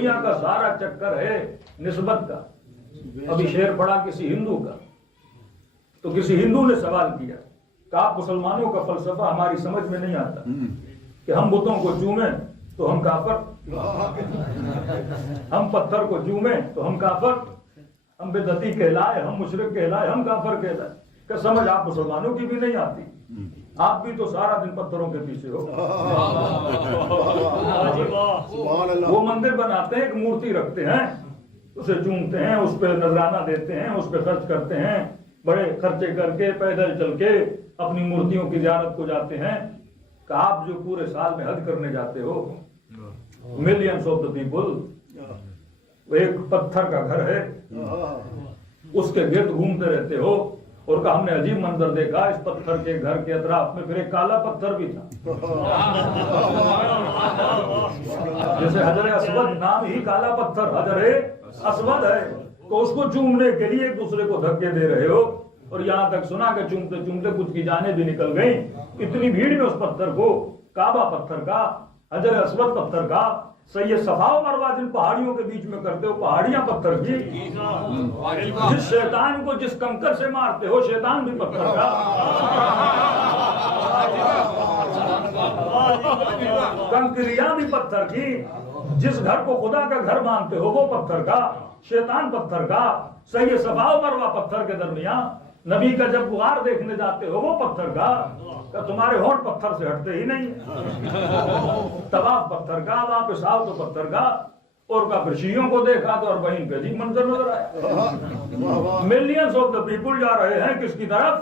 دنیا کا سارا چکر ہے نسبت کا. ابھی شعر پڑھا کسی ہندو کا، تو کسی ہندو نے سوال کیا کہ آپ مسلمانوں کا فلسفہ ہماری سمجھ میں نہیں آتا کہ ہم بتوں کو چومیں تو ہم کافر، ہم پتھر کو چومیں تو ہم کافر، ہم بدعتی کہلائے، ہم مشرک کہلائے، ہم کافر کہلائے. کہ سمجھ آپ مسلمانوں کی بھی نہیں آتی، آپ بھی تو سارا دن پتھروں کے پیچھے ہو. وہ مندر بناتے ہیں، ایک مورتی رکھتے ہیں، اسے چومتے ہیں، اس پہ نذرانہ دیتے ہیں، اس پہ خرچ کرتے ہیں، بڑے خرچے کر کے پیدل چل کے اپنی مورتیوں کی زیارت کو جاتے ہیں. کہ آپ جو پورے سال میں حج کرنے جاتے ہو، ملینس آف دا پیپل، ایک پتھر کا گھر ہے، اس کے گرد گھومتے رہتے ہو، اور کہا ہم نے عجیب منظر دیکھا، اس پتھر کے گھر کے اطراف میں پھر ایک کالا پتھر بھی تھا، جیسے حجر اسود نام ہی کالا پتھر حجر اسود ہے، تو اس کو چومنے کے لیے ایک دوسرے کو دھکے دے رہے ہو. اور یہاں تک سنا کہ چومتے چومتے کچھ کی جانیں بھی نکل گئیں. اتنی بھیڑ میں اس پتھر کو، کعبہ پتھر کا، حجر اسود پتھر کا، سید صفا و مروہ جن پہاڑیوں کے بیچ میں کرتے ہو، پہاڑیاں پتھر کی. جس شیطان کو جس کنکر سے مارتے ہو، شیطان بھی پتھر کا، کنکریاں بھی پتھر کی. جس گھر کو خدا کا گھر مانتے ہو وہ پتھر کا، شیطان پتھر کا. سید صفا و مروہ پتھر کے درمیان، نبی کا جب غار دیکھنے جاتے ہو وہ پتھر کا. کہ تمہارے ہونٹ پتھر سے ہٹتے ہی نہیں، طواف پتھر کا، واپس آؤ تو پتھر کا. اور کا پھر شیعوں کو دیکھا تو اور وہیں پہ جی منظر نظر آیا. ملینز آف دا پیپل جا رہے ہیں کس کی طرف؟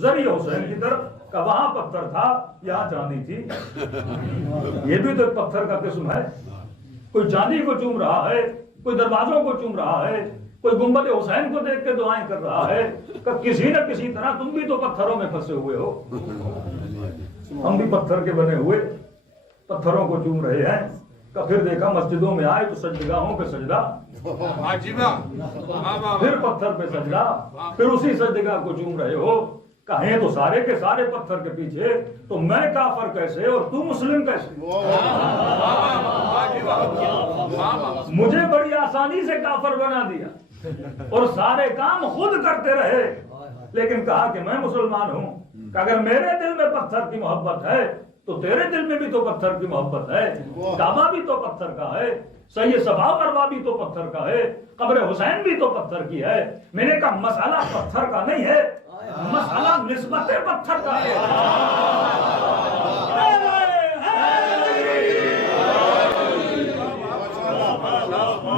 ذریعہ حسین کی طرف. کہ وہاں پتھر تھا، یہاں چاندی تھی. یہ بھی تو ایک پتھر کا قسم ہے. کوئی چاندی کو چوم رہا ہے، کوئی دروازوں کو چوم رہا ہے، کوئی گنبد حسین کو دیکھ کے دعائیں کر رہا ہے. کہ کسی نہ کسی طرح تم بھی تو پتھروں میں پھنسے ہوئے ہو. ہم بھی پتھر کے بنے ہوئے پتھروں کو چوم رہے ہیں. کہ پھر دیکھا مسجدوں میں آئے تو سجدگاہوں پہ سجدہ، پھر پتھر پہ سجدہ، پھر اسی سجدگاہ کو چوم رہے ہو. کہیں تو سارے کے سارے پتھر کے پیچھے، تو میں کافر کیسے اور تو مسلم کیسے؟ مجھے بڑی آسانی سے کافر بنا دیا اور سارے کام خود کرتے رہے، لیکن کہا کہ میں مسلمان ہوں. کہ اگر میرے دل میں پتھر کی محبت ہے تو تیرے دل میں بھی تو پتھر کی محبت ہے. کعبہ بھی تو پتھر کا ہے، سید صفا مروہ بھی تو پتھر کا ہے، قبر حسین بھی تو پتھر کی ہے. میں نے کہا مسئلہ پتھر کا نہیں ہے، مسئلہ نسبت پتھر کا ہے.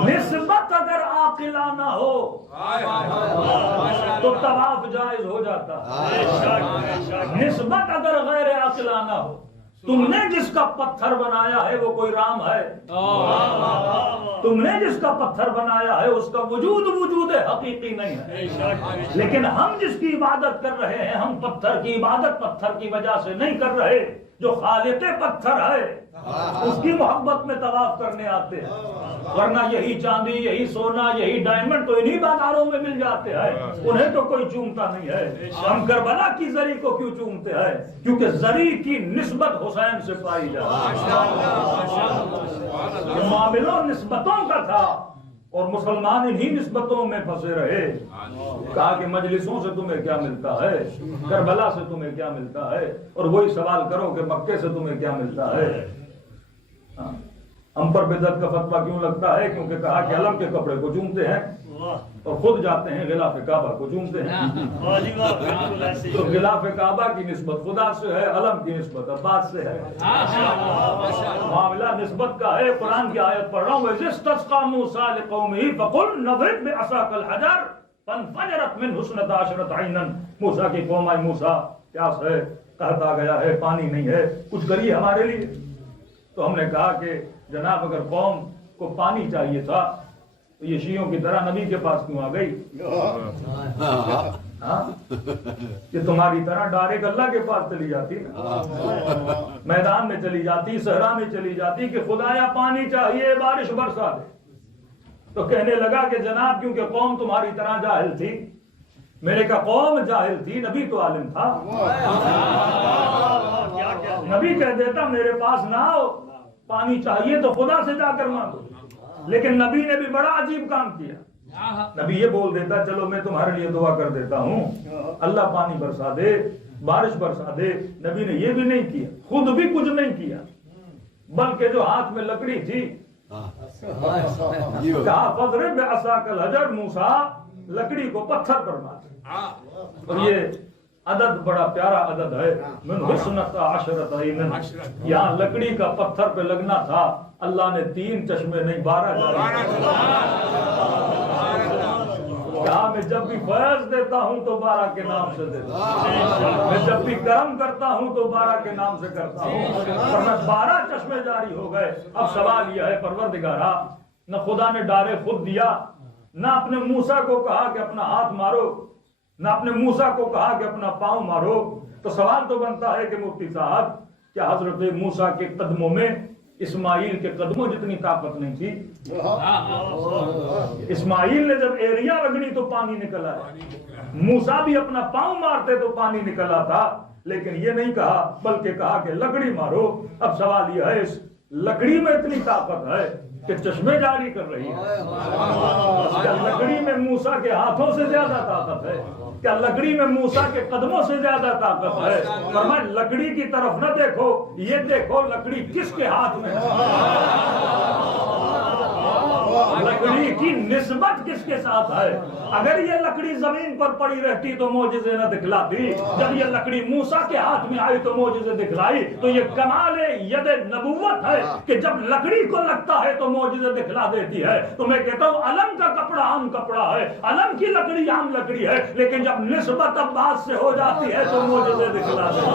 نسبت اگر عاقلانہ ہو تو طواف جائز ہو جاتا. نسبت اگر غیر عاقلانہ ہو، تم نے جس کا پتھر بنایا ہے وہ کوئی رام ہے، تم نے جس کا پتھر بنایا ہے اس کا وجود حقیقی نہیں ہے. لیکن ہم جس کی عبادت کر رہے ہیں، ہم پتھر کی عبادت پتھر کی وجہ سے نہیں کر رہے. جو خالق پتھر ہے اس کی محبت میں طواف کرنے آتے ہیں. ورنہ یہی چاندی، یہی سونا، یہی ڈائمنڈ تو انہی بازاروں میں مل جاتے ہیں، انہیں تو کوئی چومتا نہیں ہے. ہم کربلا کی زری کو کیوں چومتے ہیں؟ کیونکہ زری کی نسبت حسین سے پائی جاتی ہے. معاملہ نسبتوں کا تھا اور مسلمان انہی نسبتوں میں پھنسے رہے. کہا کہ مجلسوں سے تمہیں کیا ملتا ہے، کربلا سے تمہیں کیا ملتا ہے، اور وہی سوال کرو کہ مکے سے تمہیں کیا ملتا ہے. ہم پر بدعت کا فتویٰ کیوں لگتا ہے؟ کیونکہ کہا کہ علم کے کپڑے کو چومتے ہیں اور خود جاتے ہیں غلاف کعبہ کو چومتے ہیں. تو غلاف کعبہ کی نسبت خدا سے ہے، علم کی نسبت عباس سے ہے. معاملہ نسبت کا ہے. قرآن کی آیت پڑھ رہا ہوں، وَإِذِ اسْتَسْقَىٰ مُوسَىٰ لِقَوْمِهِ فَقُلْ نَضْرِبْ بِعَصَاكَ الْحَجَرَ فَانْفَجَرَتْ مِنْهُ اثْنَتَا عَشْرَةَ عَيْنًا. موسیٰ کی قوم آئی، موسیٰ پیاس ہے، قحط آ گیا ہے، پانی نہیں ہے، کچھ کریے ہمارے لیے. تو ہم نے کہا کہ جناب اگر قوم کو پانی چاہیے تھا تو یہ شیعوں کی طرح نبی کے پاس کیوں آ گئی؟ یہ تمہاری طرح ڈائریکٹ اللہ کے پاس چلی جاتی نا، میدان میں چلی جاتی، صحرا میں چلی جاتی کہ خدایا پانی چاہیے، بارش برسا دے. تو کہنے لگا کہ جناب کیونکہ قوم تمہاری طرح جاہل تھی. میں نے کہا قوم جاہل تھی، نبی تو عالم تھا. نبی کہہ دیتا میرے پاس نہ آؤ، پانی چاہیے تو خدا سے جا کر مانگو. لیکن نبی نے بھی بڑا عجیب کام کیا. نبی یہ بول دیتا چلو میں تمہارے لیے دعا کر دیتا ہوں اللہ پانی برسا دے, بارش برسا دے. نبی نے یہ بھی نہیں کیا, خود بھی کچھ نہیں کیا, بلکہ جو ہاتھ میں لکڑی تھی کہا فضرب بعصاک الحجر, موسیٰ لکڑی کو پتھر پر مار. اور یہ عدد بڑا پیارا عدد ہے, من حسنت عشرۃ عین. یہاں لکڑی کا پتھر پہ لگنا تھا, اللہ نے 3 چشمے نہیں 12 کہا میں جب بھی فیض دیتا ہوں تو 12 کے نام سے دیتا ہوں, میں جب بھی کرم کرتا ہوں تو 12 کے نام سے کرتا ہوں. ورنہ 12 چشمے جاری ہو گئے. اب سوال یہ ہے پروردگارا, نہ خدا نے ڈارے خود دیا, نہ اپنے موسیٰ کو کہا کہ اپنا ہاتھ مارو, نہ اپنے موسیٰ کو کہا کہ اپنا پاؤں مارو. تو سوال تو بنتا ہے کہ مفتی صاحب کیا حضرت موسیٰ کے قدموں میں اسماعیل کے قدموں جتنی طاقت نہیں تھی؟ اسماعیل نے جب ایریا رگڑی تو پانی نکل آیا, موسیٰ بھی اپنا پاؤں مارتے تو پانی نکل آتا, لیکن یہ نہیں کہا بلکہ کہا کہ لکڑی مارو. اب سوال یہ ہے اس لکڑی میں اتنی طاقت ہے کہ چشمے جاری کر رہی ہے, کیا لکڑی میں موسیٰ کے ہاتھوں سے زیادہ طاقت ہے؟ کیا لکڑی میں موسیٰ کے قدموں سے زیادہ طاقت ہے؟ فرمایا لکڑی کی طرف نہ دیکھو, یہ دیکھو لکڑی کس کے ہاتھ میں ہے, لکڑی کی نسبت کس کے ساتھ ہے. اگر یہ لکڑی زمین پر پڑی رہتی تو معجزے نہ دکھلاتی, جب یہ لکڑی موسیٰ کے ہاتھ میں آئی تو معجزے دکھلائی. تو یہ کمال ید نبوت ہے کہ جب لکڑی کو لگتا ہے تو معجزے دکھلا دیتی ہے. تو میں کہتا ہوں علم کا کپڑا عام کپڑا ہے, علم کی لکڑی عام لکڑی ہے, لیکن جب نسبت عباس سے ہو جاتی ہے تو معجزے دکھلا دیتی ہے.